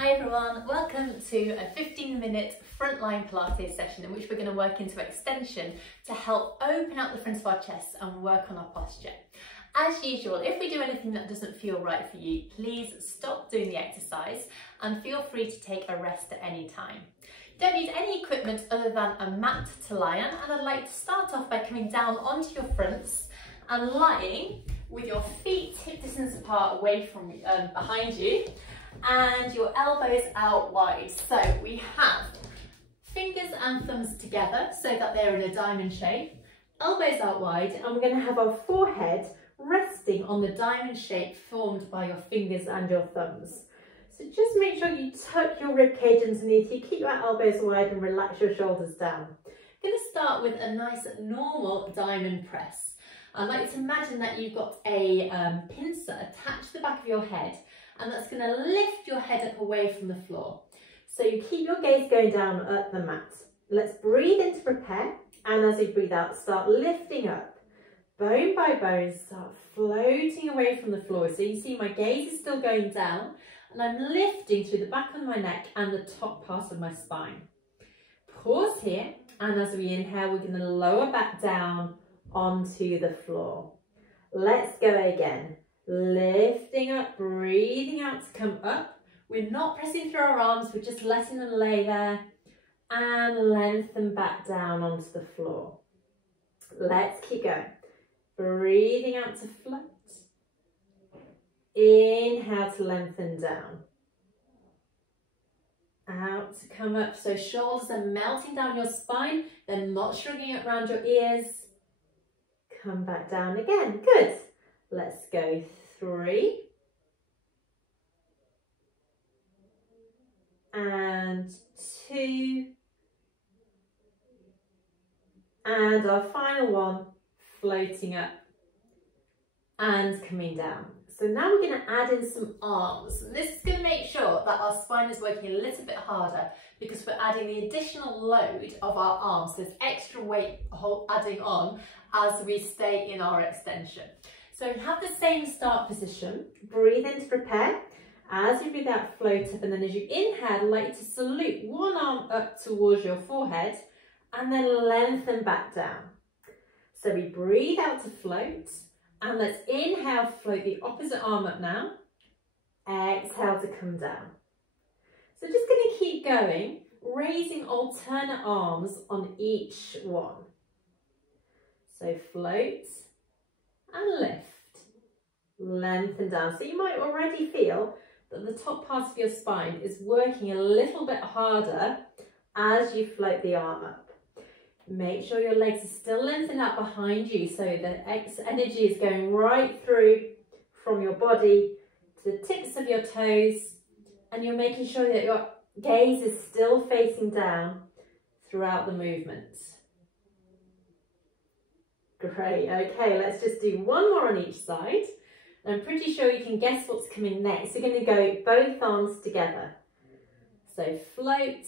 Hi everyone, welcome to a 15-minute frontline Pilates session in which we're going to work into extension to help open up the front of our chest and work on our posture. As usual, if we do anything that doesn't feel right for you, please stop doing the exercise and feel free to take a rest at any time. You don't need any equipment other than a mat to lie on, and I'd like to start off by coming down onto your fronts and lying with your feet hip distance apart away from behind you and your elbows out wide. So we have fingers and thumbs together so that they're in a diamond shape, elbows out wide, and we're going to have our forehead resting on the diamond shape formed by your fingers and your thumbs. So just make sure you tuck your rib cage underneath you, keep your elbows wide and relax your shoulders down. I'm going to start with a nice normal diamond press. I'd like to imagine that you've got a pincer attached to the back of your head, and that's going to lift your head up away from the floor. So you keep your gaze going down at the mat. Let's breathe in to prepare, and as you breathe out, start lifting up. Bone by bone, start floating away from the floor. So you see my gaze is still going down, and I'm lifting through the back of my neck and the top part of my spine. Pause here, and as we inhale, we're going to lower back down onto the floor. Let's go again. Lifting up, breathing out to come up. We're not pressing through our arms, we're just letting them lay there, and lengthen back down onto the floor. Let's keep going. Breathing out to float. Inhale to lengthen down. Out to come up. So shoulders are melting down your spine. They're not shrugging up around your ears. Come back down again. Good. Let's go 3. And 2. And our final one, floating up and coming down. So now we're going to add in some arms, and this is going to make sure that our spine is working a little bit harder because we're adding the additional load of our arms. There's extra weight adding on as we stay in our extension. So have the same start position, breathe in to prepare. As you breathe out, float up, and then as you inhale, I'd like you to salute one arm up towards your forehead and then lengthen back down. So we breathe out to float, and let's inhale, float the opposite arm up now. Exhale to come down. So just going to keep going, raising alternate arms on each one. So float and lift, lengthen down. So you might already feel that the top part of your spine is working a little bit harder as you float the arm up. Make sure your legs are still lengthened out behind you so the energy is going right through from your body to the tips of your toes, and you're making sure that your gaze is still facing down throughout the movement. Great, okay, let's just do one more on each side. I'm pretty sure you can guess what's coming next. We're going to go both arms together. So float,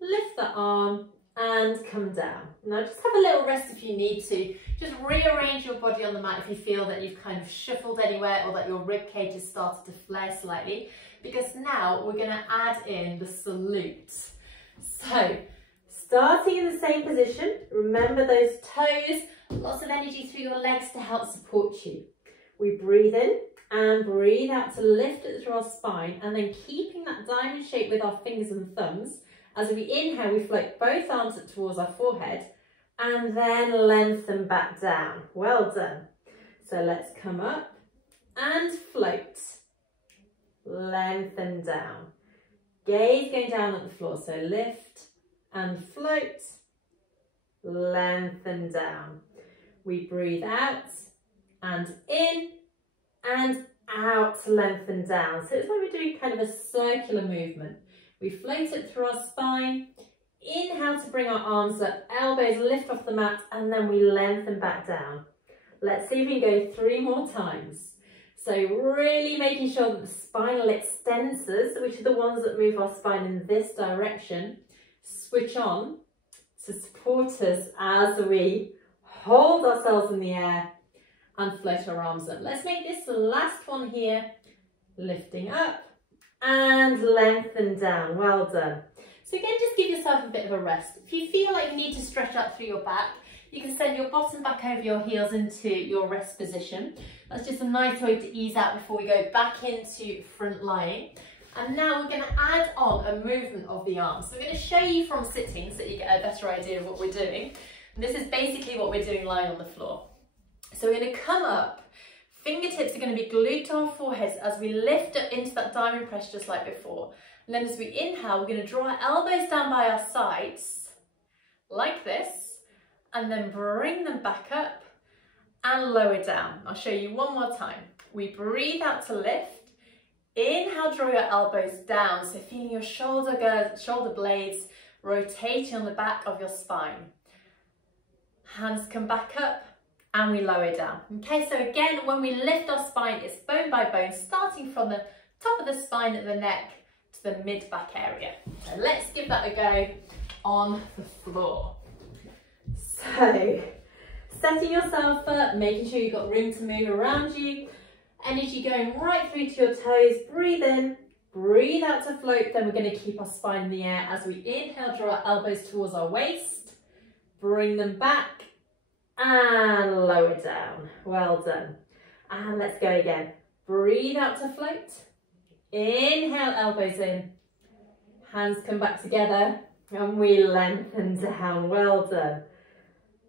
lift the arm, and come down. Now just have a little rest if you need to. Just rearrange your body on the mat if you feel that you've kind of shuffled anywhere or that your rib cage has started to flare slightly, because now we're going to add in the salute. So starting in the same position, remember those toes, lots of energy through your legs to help support you. We breathe in and breathe out to lift it through our spine, and then keeping that diamond shape with our fingers and thumbs. As we inhale, we float both arms up towards our forehead and then lengthen back down. Well done. So let's come up and float. Lengthen down. Gaze going down at the floor. So lift and float. Lengthen down. We breathe out and in and out to lengthen down. So it's like we're doing kind of a circular movement. We float it through our spine, inhale to bring our arms up, elbows lift off the mat, and then we lengthen back down. Let's see if we can go 3 more times. So really making sure that the spinal extensors, which are the ones that move our spine in this direction, switch on to support us as we hold ourselves in the air and float our arms up. Let's make this the last one here. Lifting up and lengthen down. Well done. So again, just give yourself a bit of a rest. If you feel like you need to stretch out through your back, you can send your bottom back over your heels into your rest position. That's just a nice way to ease out before we go back into front lying. And now we're going to add on a movement of the arms. So we're going to show you from sitting so that you get a better idea of what we're doing. And this is basically what we're doing lying on the floor. So we're going to come up, fingertips are going to be glued to our foreheads as we lift up into that diamond press just like before. And then as we inhale, we're going to draw our elbows down by our sides, like this, and then bring them back up and lower down. I'll show you one more time. We breathe out to lift. Inhale, draw your elbows down, so feeling your shoulder blades rotating on the back of your spine. Hands come back up and we lower down. Okay, so again, when we lift our spine, it's bone by bone, starting from the top of the spine at the neck to the mid-back area. So let's give that a go on the floor. So, setting yourself up, making sure you've got room to move around you. Energy going right through to your toes. Breathe in, breathe out to float. Then we're going to keep our spine in the air as we inhale, draw our elbows towards our waist. Bring them back and lower down. Well done. And let's go again. Breathe out to float. Inhale, elbows in. Hands come back together and we lengthen down. Well done.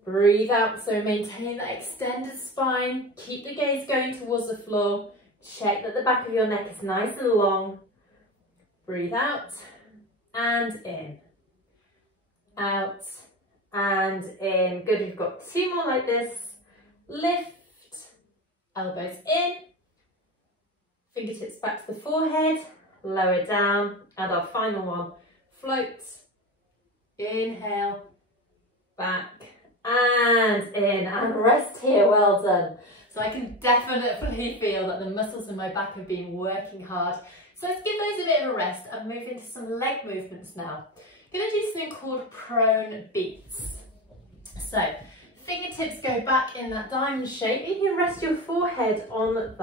Breathe out, so maintain that extended spine. Keep the gaze going towards the floor. Check that the back of your neck is nice and long. Breathe out and in. Out and in. Good, we've got two more like this. Lift, elbows in. Fingertips back to the forehead. Lower down. And our final one, float. Inhale, back. And in, and rest here. Well done. So I can definitely feel that the muscles in my back have been working hard. So let's give those a bit of a rest and move into some leg movements now. I'm going to do something called prone beats. So fingertips go back in that diamond shape. You can rest your forehead on the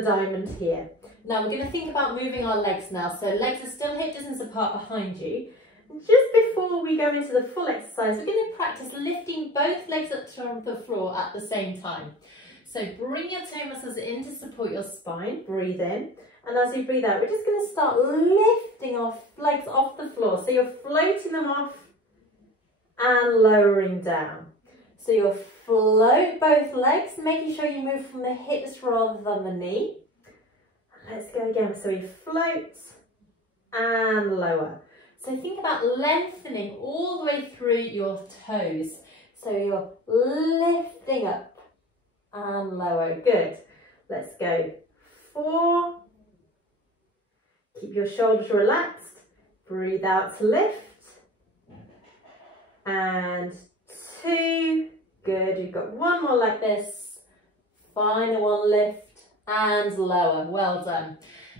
diamond here. Now we're going to think about moving our legs now. So legs are still hip distance apart behind you. Just before we go into the full exercise, we're going to practice lifting both legs up to the floor at the same time. So bring your toe muscles in to support your spine, breathe in, and as you breathe out, we're just going to start lifting our legs off the floor. So you're floating them off and lowering down. So you'll float both legs, making sure you move from the hips rather than the knee. Let's go again. So we float and lower. So think about lengthening all the way through your toes. So you're lifting up and lower. Good. Let's go. 4. Keep your shoulders relaxed. Breathe out to lift. And 2. Good. You've got one more like this. Final one, lift and lower. Well done.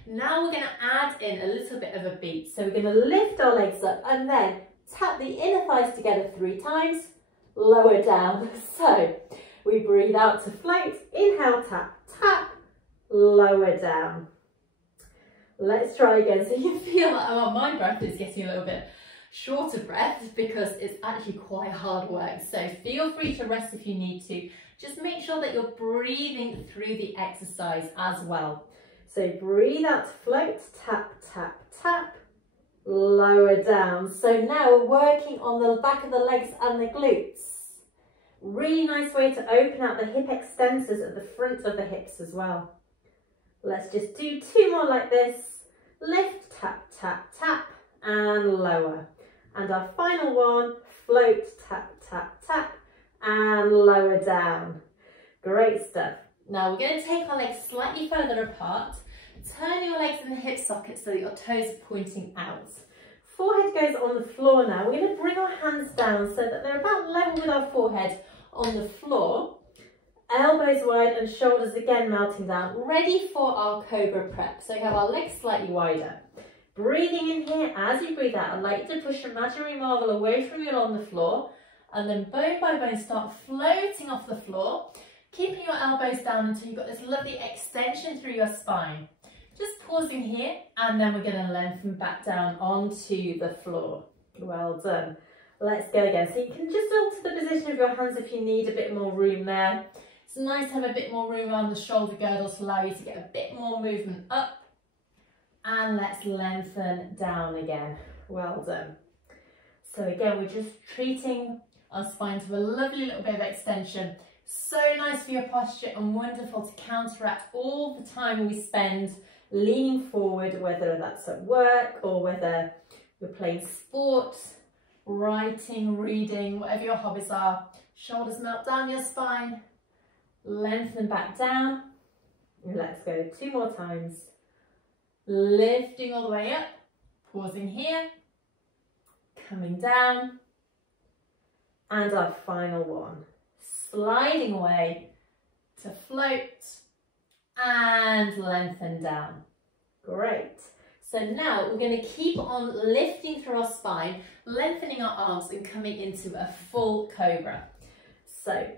Now we're going to add in a little bit of a beat. So we're going to lift our legs up and then tap the inner thighs together 3 times, lower down. So we breathe out to float, inhale, tap, tap, lower down. Let's try again. So you feel like my breath is getting a little bit shorter breath because it's actually quite hard work. So feel free to rest if you need to. Just make sure that you're breathing through the exercise as well. So breathe out to float, tap, tap, tap, lower down. So now we're working on the back of the legs and the glutes. Really nice way to open out the hip extensors at the front of the hips as well. Let's just do 2 more like this. Lift, tap, tap, tap, and lower. And our final one, float, tap, tap, tap, and lower down. Great stuff. Now we're going to take our legs slightly further apart. Turn your legs in the hip socket so that your toes are pointing out. Forehead goes on the floor now. We're going to bring our hands down so that they're about level with our forehead on the floor. Elbows wide and shoulders again melting down. Ready for our Cobra Prep. So we have our legs slightly wider. Breathing in here. As you breathe out, I'd like you to push your imaginary marble away from you on the floor. And then bone by bone start floating off the floor. Keeping your elbows down until you've got this lovely extension through your spine. Just pausing here, and then we're going to lengthen back down onto the floor. Well done. Let's go again. So you can just alter the position of your hands if you need a bit more room there. It's nice to have a bit more room around the shoulder girdles to allow you to get a bit more movement up. And let's lengthen down again. Well done. So again, we're just treating our spine to a lovely little bit of extension. So nice for your posture and wonderful to counteract all the time we spend leaning forward, whether that's at work or whether you're playing sports, writing, reading, whatever your hobbies are. Shoulders melt down your spine, lengthen back down. Let's go 2 more times. Lifting all the way up, pausing here, coming down, and our final one. Sliding away to float and lengthen down. Great. So now we're going to keep on lifting through our spine, lengthening our arms and coming into a full cobra. So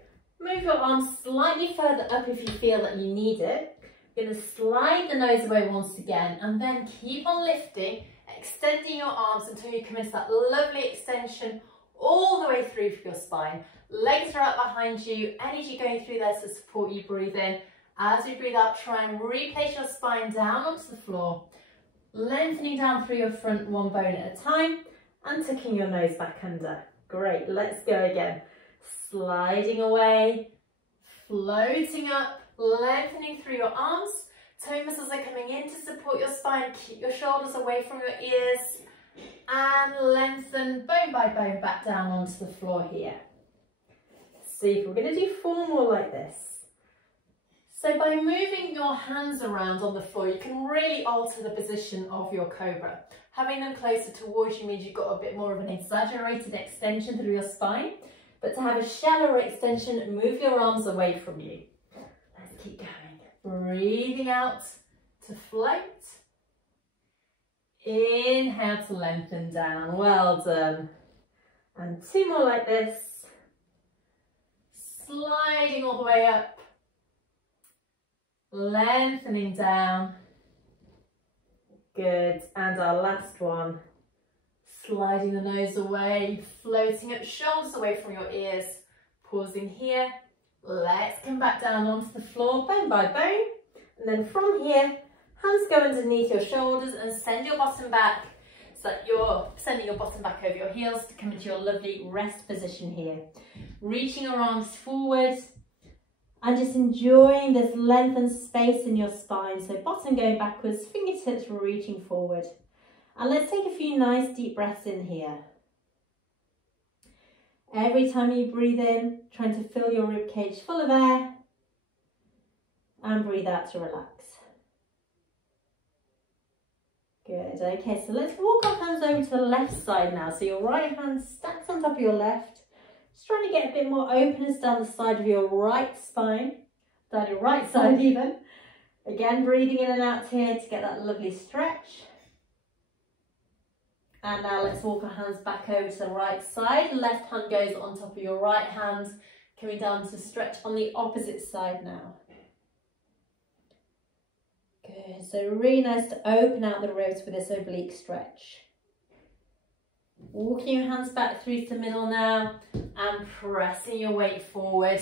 move your arms slightly further up if you feel that you need it. You're going to slide the nose away once again and then keep on lifting, extending your arms until you come into that lovely extension all the way through for your spine. Legs are up behind you, energy going through there to support you breathe in. As you breathe out, try and replace your spine down onto the floor, lengthening down through your front one bone at a time and tucking your nose back under. Great, let's go again. Sliding away, floating up, lengthening through your arms. Toe muscles are coming in to support your spine. Keep your shoulders away from your ears and lengthen bone by bone back down onto the floor here. See, we're going to do 4 more like this. So by moving your hands around on the floor, you can really alter the position of your cobra. Having them closer towards you means you've got a bit more of an exaggerated extension through your spine, but to have a shallower extension, move your arms away from you. Let's keep going. Breathing out to float. Inhale to lengthen down. Well done. And 2 more like this. Sliding all the way up. Lengthening down. Good. And our last one. Sliding the nose away, floating up, shoulders away from your ears. Pausing here. Let's come back down onto the floor, bone by bone. And then from here, hands go underneath your shoulders and send your bottom back so that you're sending your bottom back over your heels to come into your lovely rest position here. Reaching your arms forward and just enjoying this lengthened space in your spine. So bottom going backwards, fingertips reaching forward. And let's take a few nice deep breaths in here. Every time you breathe in, trying to fill your ribcage full of air and breathe out to relax. Good, okay, so let's walk our hands over to the left side now. So your right hand stacks on top of your left. Just trying to get a bit more openness down the side of your right spine, down your right side even. Again, breathing in and out here to get that lovely stretch. And now let's walk our hands back over to the right side. Left hand goes on top of your right hand, coming down to stretch on the opposite side now. Good, so really nice to open out the ribs with this oblique stretch. Walking your hands back through to the middle now and pressing your weight forward.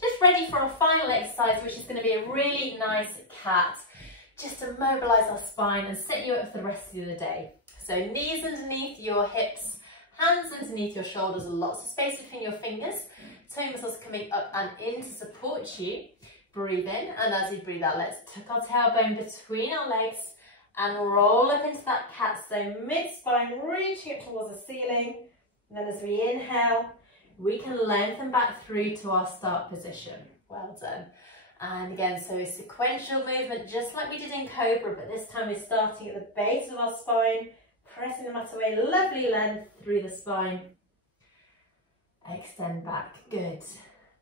Just ready for a final exercise, which is going to be a really nice cat, just to mobilise our spine and set you up for the rest of the day. So knees underneath your hips, hands underneath your shoulders, lots of space between your fingers, toe muscles coming up and in to support you. Breathe in, and as you breathe out, let's tuck our tailbone between our legs and roll up into that cat. So mid-spine, reaching up towards the ceiling. And then as we inhale, we can lengthen back through to our start position. Well done. And again, so sequential movement, just like we did in Cobra, but this time we're starting at the base of our spine, pressing the mat away, lovely length through the spine. Extend back, good.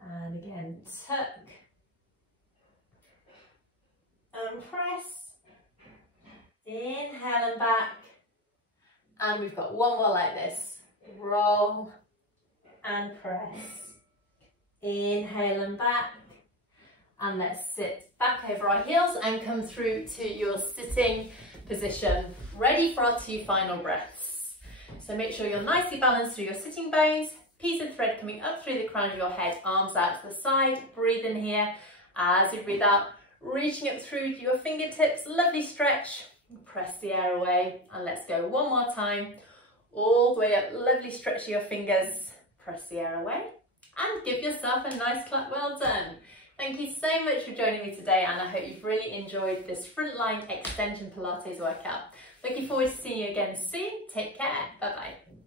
And again, tuck. And press. Inhale and back. And we've got 1 more like this. Roll and press. Inhale and back. And let's sit back over our heels and come through to your sitting position, ready for our 2 final breaths. So make sure you're nicely balanced through your sitting bones, piece of thread coming up through the crown of your head, arms out to the side. Breathe in here. As you breathe out, reaching up through your fingertips, lovely stretch. Press the air away, and let's go one more time. All the way up, lovely stretch of your fingers. Press the air away, and give yourself a nice clap. Well done. Thank you so much for joining me today, and I hope you've really enjoyed this frontline extension Pilates workout. Looking forward to seeing you again soon. Take care. Bye-bye.